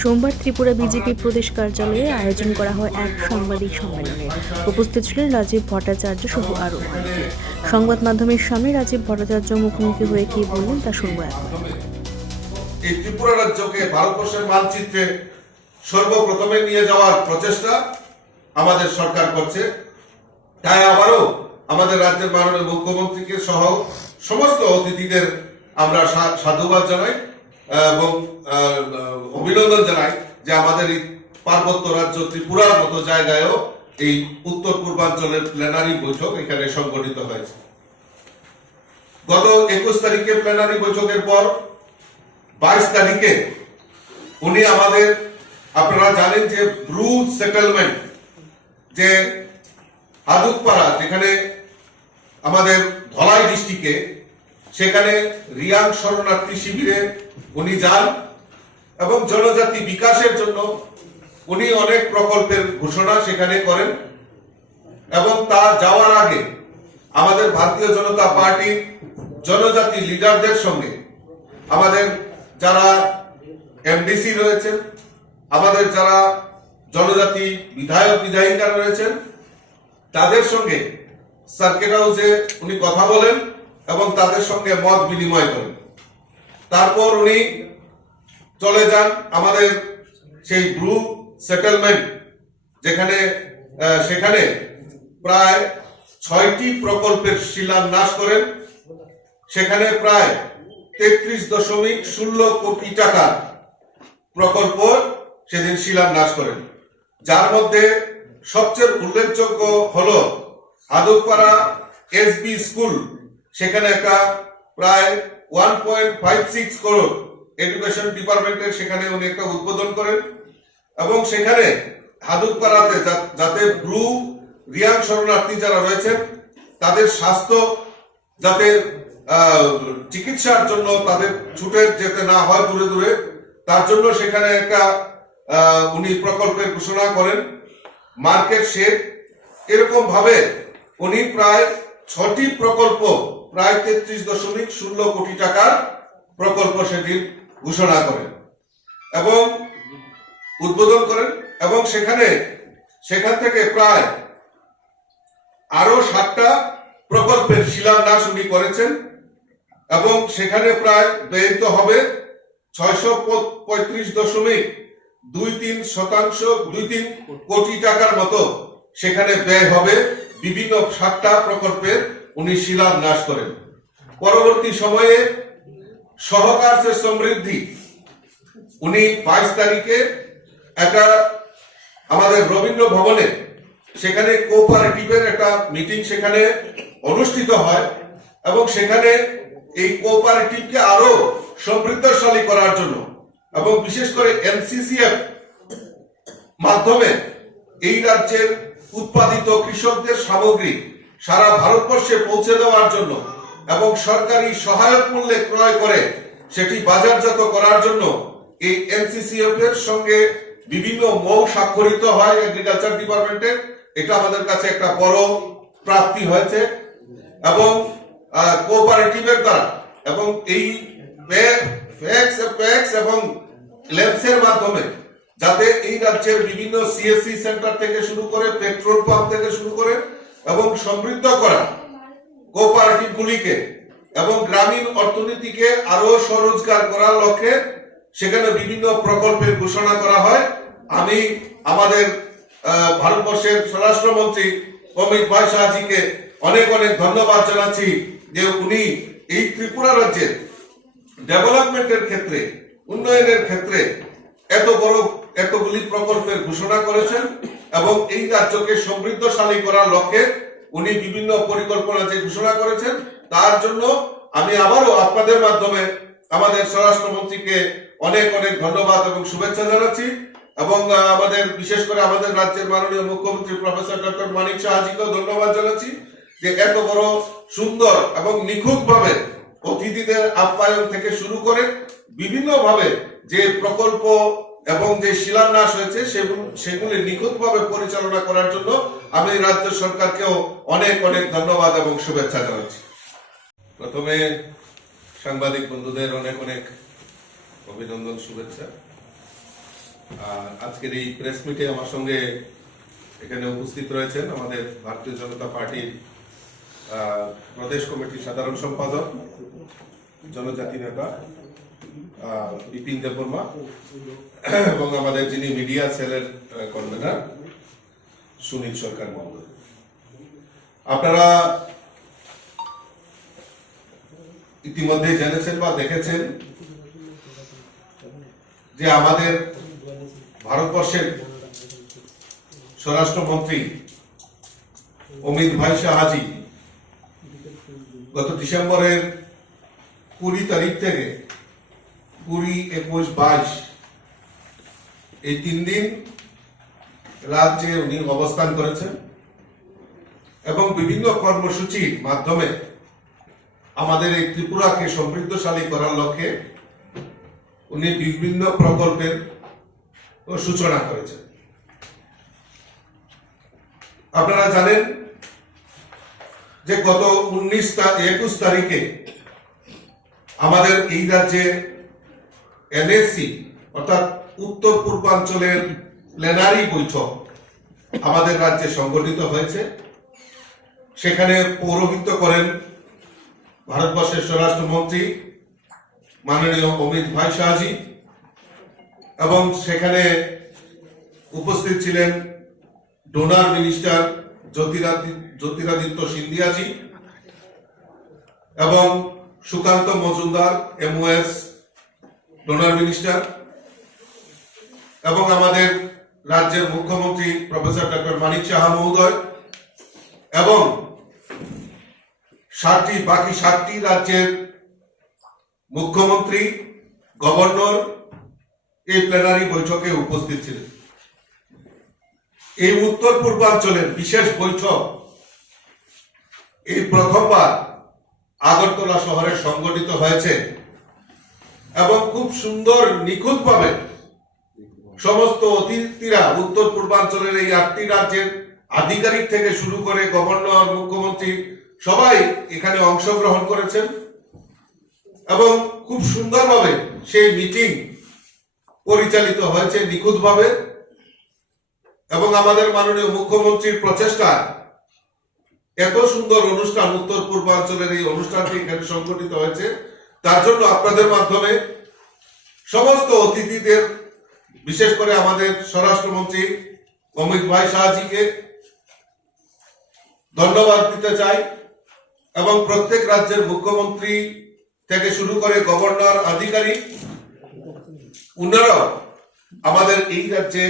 সোমবার ত্রিপুরা বিজেপি প্রদেশ কার্যালয়ে আয়োজন করা হয় এক সাংবাদিক সম্মেলনে। উপস্থিত ছিলেন রাজীব ভট্টাচার্য সহ আরও অনেকে। সংবাদ মাধ্যমের সামনে রাজীব ভট্টাচার্য মুখোমুখি হয়ে কি বললেন তা শুনব এখন। এই ত্রিপুরা রাজ্যকে ভারতবর্ষের মানচিত্রে সর্বপ্রথমে নিয়ে যাওয়ার প্রচেষ্টা আমাদের সরকার করছে। তাই আবারও আমাদের রাজ্যের মাননীয় মুখ্যমন্ত্রীকে সহ সমস্ত অতিথিদের আমরা সাধুবাদ জানাই। এবং অভিনন্দন জানাই যে আমাদের এই পার্বত্য রাজ্য ত্রিপুরার মতো জায়গায়ও এই উত্তর পূর্বাঞ্চলের প্ল্যানারি বৈঠক এখানে সংগঠিত হয়েছে। গত একুশ তারিখে প্ল্যানারি বৈঠকের পর বাইশ তারিখে উনি আমাদের, আপনারা জানেন যে ব্রু সেটেলমেন্ট, যে হাদুকপাড়া যেখানে আমাদের ধলাই ডিস্ট্রিক্টে সেখানে রিয়াং শরণার্থী শিবিরে উনি যান এবং জনজাতি বিকাশের জন্য উনি অনেক প্রকল্পের ঘোষণা সেখানে করেন এবং তা যাওয়ার আগে আমাদের ভারতীয় জনতা পার্টির জনজাতি লিডারদের সঙ্গে আমাদের যারা এমডিসি রয়েছেন, আমাদের যারা জনজাতি বিধায়ক, বিধায়িকা রয়েছেন, তাদের সঙ্গে সার্কেট হাউসে উনি কথা বলেন। এবং তাদের সঙ্গে মত বিনিময় করেন। তারপর উনি চলে যান আমাদের সেই ব্রু সেটেলমেন্ট, যেখানে সেখানে প্রায় ছয়টি প্রকল্পের শিলান্যাস করেন। সেখানে প্রায় তেত্রিশ দশমিক ষোলো কোটি টাকার প্রকল্প সেদিন শিলান্যাস করেন। যার মধ্যে সবচেয়ে উল্লেখযোগ্য হল আদবপাড়া এসবি স্কুল সেখানে একটা প্রায় one point five six crore education ডিপার্টমেন্টের সেখানে উনি একটা উদ্বোধন করেন। এবং সেখানে হাদুকপাড়াতে যাতে ব্রু রিয়াং শরণার্থী যারা রয়েছেন, তাদের স্বাস্থ্য যাতে চিকিৎসার জন্য তাদের ছুটে যেতে না হয় দূরে দূরে, তার জন্য সেখানে একটা উনি প্রকল্পের ঘোষণা করেন। Market shed. এরকম ভাবে উনি প্রায় ছটি প্রকল্প প্রায় তেত্রিশ দশমিক শূন্য কোটি টাকার প্রকল্প সেদিন ঘোষণা করেন এবং উদ্বোধন করেন এবং সেখানে সেখান থেকে প্রায় আরও সাতটা প্রকল্পের শিলান্যাস উনি করেছেন এবং সেখানে প্রায় ব্যয়িত হবে ছয়শো পঁয়ত্রিশ দশমিক দুই তিন শতাংশ, দুই তিন কোটি টাকার মতো সেখানে ব্যয় হবে বিভিন্ন সাতটা প্রকল্পের উনি শিলান্যাস করেন। পরবর্তী সময়ে সহকার সমৃদ্ধি। উনি বাইশ তারিখে একটা আমাদের রবীন্দ্র ভবনে সেখানে কোঅপারেটিভের একটা মিটিং সেখানে অনুষ্ঠিত হয় এবং সেখানে এই কোঅপারেটিভকে আরও সমৃদ্ধশালী করার জন্য এবং বিশেষ করে এনসিসিএফ মাধ্যমে এই রাজ্যের উৎপাদিত কৃষকদের সামগ্রী সারা ভারতবর্ষে পৌঁছে দেওয়ার জন্য এবং সরকারি সহায়ক মূল্যে ক্রয় করে সেটি বাজারজাত করার জন্য এই এনসিসিএফ এর সঙ্গে বিভিন্ন মৌ স্বাক্ষরিত হয় এগ্রিকালচার ডিপার্টমেন্টের এটা আমাদের কাছে একটা বড় প্রাপ্তি হয়েছে এবং কোঅপারেটিভের দ্বারা এবং এই ফ্যাক্স এবং ল্যাবসের মাধ্যমে যাতে এই রাজ্যের বিভিন্ন সিএসসি সেন্টার থেকে শুরু করে পেট্রোল পাম্প থেকে শুরু করে এবং সমৃদ্ধ করা কোঅপারেটিভ গুলিকে এবং গ্রামীণ অর্থনীতিকে আরও স্বরোজগার করার লক্ষ্যে সেখানে বিভিন্ন প্রকল্পের ঘোষণা করা হয়। আমি আমাদের ভারতবর্ষের স্বরাষ্ট্রমন্ত্রী অমিত ভাই শাহজিকে অনেক অনেক ধন্যবাদ জানাচ্ছি যে উনি এই ত্রিপুরা রাজ্যের ডেভেলপমেন্টের ক্ষেত্রে, উন্নয়নের ক্ষেত্রে এত বড়, এতগুলি প্রকল্পের ঘোষণা করেছেন। এবং এই রাজ্যকে সমৃদ্ধশালী করার লক্ষ্যে উনি বিভিন্ন পরিকল্পনা যে ঘোষণা করেছেন, তার জন্য আমি আবারও আপনাদের মাধ্যমে আমাদের স্বরাষ্ট্রমন্ত্রীকে অনেক অনেক ধন্যবাদ এবং শুভেচ্ছা জানাচ্ছি এবং আমাদের, বিশেষ করে আমাদের রাজ্যের মাননীয় মুখ্যমন্ত্রী প্রফেসর ডক্টর মানিক শাহজিকেও ধন্যবাদ জানাচ্ছি যে এত বড় সুন্দর এবং নিখুঁত ভাবে অতিথিদের আপ্যায়ন থেকে শুরু করে বিভিন্নভাবে যে প্রকল্প এবং যে শিলান্যাস হয়েছে, সেগুলো নিখুঁতভাবে পরিচালনা করার জন্য আমি রাজ্য সরকারকেও অনেক অনেক ধন্যবাদ এবং শুভেচ্ছা জানাচ্ছি। প্রথমে সাংবাদিক বন্ধুদের অনেক অনেক অভিনন্দন, শুভেচ্ছা। আর আজকের এই প্রেস মিটে আমার সঙ্গে এখানে উপস্থিত রয়েছেন আমাদের ভারতীয় জনতা পার্টির প্রদেশ কমিটির সাধারণ সম্পাদক, জনজাতি নেতা বিপিন দেববর্মা এবং আমাদের যিনি মিডিয়া সেলের কনভেনার, সুনীল সরকার মহোদয় আপনারা ইতিমধ্যে জেনেছেন বা দেখেছেন যে আমাদের ভারতবর্ষের স্বরাষ্ট্রমন্ত্রী অমিত ভাই শাহাজি গত ডিসেম্বরের কুড়ি তারিখ থেকে কুড়ি, একুশ, বাইশ। এই তিন দিন রাজ্যে উনি অবস্থান করেছেন এবং বিভিন্ন কর্মসূচির মাধ্যমে আমাদের এই ত্রিপুরাকে সমৃদ্ধশালী করার লক্ষ্যে উনি বিভিন্ন প্রকল্পের সূচনা করেছেন। আপনারা জানেন যে গত উনিশ একুশ তারিখে আমাদের এই রাজ্যে এনএসসি অর্থাৎ উত্তর পূর্বাঞ্চলের প্লেনারি বৈঠক আমাদের রাজ্যে সংগঠিত হয়েছে। সেখানে পৌরোহিত্য করেন ভারতবর্ষের স্বরাষ্ট্রমন্ত্রী মাননীয় অমিত ভাই শাহজি এবং সেখানে উপস্থিত ছিলেন ডোনার মিনিস্টার জ্যোতিরাদি- জ্যোতিরাদিত্য সিন্ধিয়াজি এবং Sukanta Majumdar MOS DoNER minister এবং আমাদের রাজ্যের মুখ্যমন্ত্রী প্রফেসর ডক্টর মানিক সাহা মহোদয় এবং সাতটি, বাকি সাতটি রাজ্যের মুখ্যমন্ত্রী, গভর্নর এই প্লেনারি বৈঠকে উপস্থিত ছিলেন। এই উত্তর পূর্বাঞ্চলের বিশেষ বৈঠক এই প্রথমবার আগরতলা শহরে সংগঠিত হয়েছে। এবং খুব সুন্দর নিখুঁতভাবে সমস্ত অতিথিরা উত্তর পূর্বাঞ্চলের এই আটটি রাজ্যের আধিকারিক থেকে শুরু করে গভর্নর, মুখ্যমন্ত্রী সবাই এখানে অংশগ্রহণ করেছেন। এবং খুব সুন্দরভাবে সেই মিটিং পরিচালিত হয়েছে নিখুঁতভাবে। এবং আমাদের মাননীয় মুখ্যমন্ত্রীর প্রচেষ্টায় এত সুন্দর অনুষ্ঠান উত্তর পূর্বাঞ্চলের এই অনুষ্ঠানটি এখানে সংগঠিত হয়েছে। তার জন্য আপনাদের মাধ্যমে সমস্ত অতিথিদের, বিশেষ করে আমাদের স্বরাষ্ট্রমন্ত্রী অমিত ভাই শাহজিকে ধন্যবাদ দিতে চাই এবং প্রত্যেক রাজ্যের মুখ্যমন্ত্রী থেকে শুরু করে গভর্নর, আধিকারিক, উনারাও আমাদের এই রাজ্যে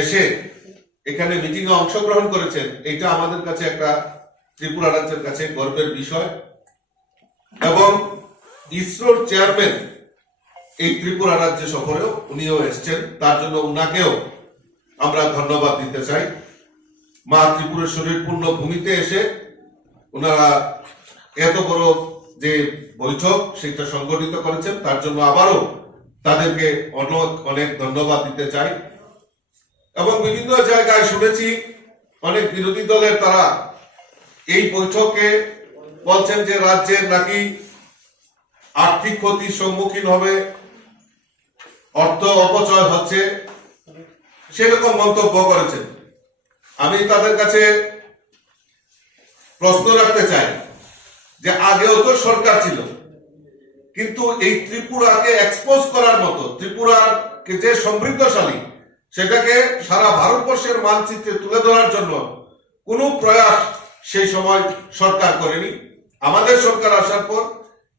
এসে এখানে মিটিং এ অংশগ্রহণ করেছেন। এটা আমাদের কাছে একটা ত্রিপুরা রাজ্যের কাছে গর্বের বিষয়। এবং ইসরোর চেয়ারম্যান এই ত্রিপুরা রাজ্য সফরেও উনিও এসছেন। তার জন্য উনাকেও আমরা ধন্যবাদ দিতে চাই। মা ত্রিপুরেশ্বরীর পূর্ণ ভূমিতে এসে ওনারা এত বড় যে বৈঠক, সেটা সংগঠিত করেছেন, তার জন্য আবারও তাদেরকে অনেক অনেক ধন্যবাদ দিতে চাই। এবং বিভিন্ন জায়গায় শুনেছি অনেক বিরোধী দলের তারা এই বৈঠকে বলছেন যে রাজ্যের নাকি আর্থিক ক্ষতির সম্মুখীন হবে, অর্থ অপচয় হচ্ছে, সেরকম মন্তব্য করেছেন। আমি তাদের কাছে প্রশ্ন রাখতে চাই যে আগেও তো সরকার ছিল, কিন্তু এই ত্রিপুরাকে এক্সপোজ করার মতো ত্রিপুরার যে সমৃদ্ধশালী, সেটাকে সারা ভারতবর্ষের মানচিত্রে তুলে ধরার জন্য কোনো প্রয়াস সেই সময় সরকার করেনি। আমাদের সরকার আসার পর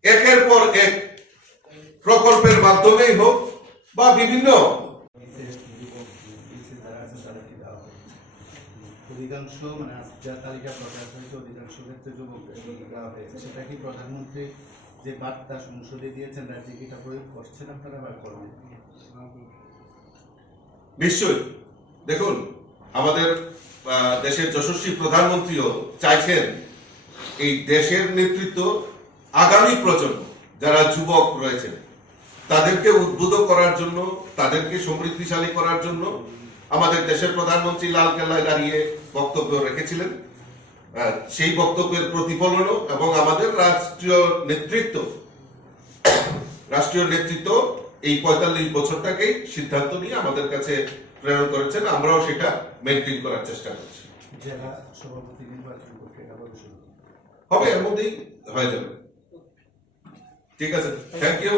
একের পর এক প্রকল্পের মাধ্যমেই হোক বা বিভিন্ন অধিকাংশ মানে যা তালিকা প্রকাশ হয়েছে অধিকাংশ ক্ষেত্রে যুবকদেরকে দেওয়া হয়েছে। সেটা কি প্রধানমন্ত্রী যে বার্তা সংসদে দিয়েছেন রাজ্যে কি এটা প্রয়োগ করছেন আপনারা বা করবেন? নিশ্চয়ই। দেখুন আমাদের দেশের যশস্বী প্রধানমন্ত্রীও চাইছেন এই দেশের নেতৃত্ব আগামী প্রজন্ম যারা যুবক রয়েছেন তাদেরকে উদ্বুদ্ধ করার জন্য তাদেরকে সমৃদ্ধিশালী করার জন্য আমাদের দেশের প্রধানমন্ত্রী লাল কেল্লায় দাঁড়িয়ে বক্তব্য রেখেছিলেন। সেই বক্তব্যের প্রতিফলনও এবং আমাদের রাষ্ট্রীয় নেতৃত্ব রাষ্ট্রীয় নেতৃত্ব এই পঁয়তাল্লিশ বছরটাকেই সিদ্ধান্ত নিয়ে আমাদের কাছে প্রেরণ করেছেন। আমরাও সেটা মেনটেন করার চেষ্টা করছি। জেলা সভাপতি নির্বাচন? হবে এর মধ্যেই হয়ে যাবে। ঠিক আছে থ্যাংক ইউ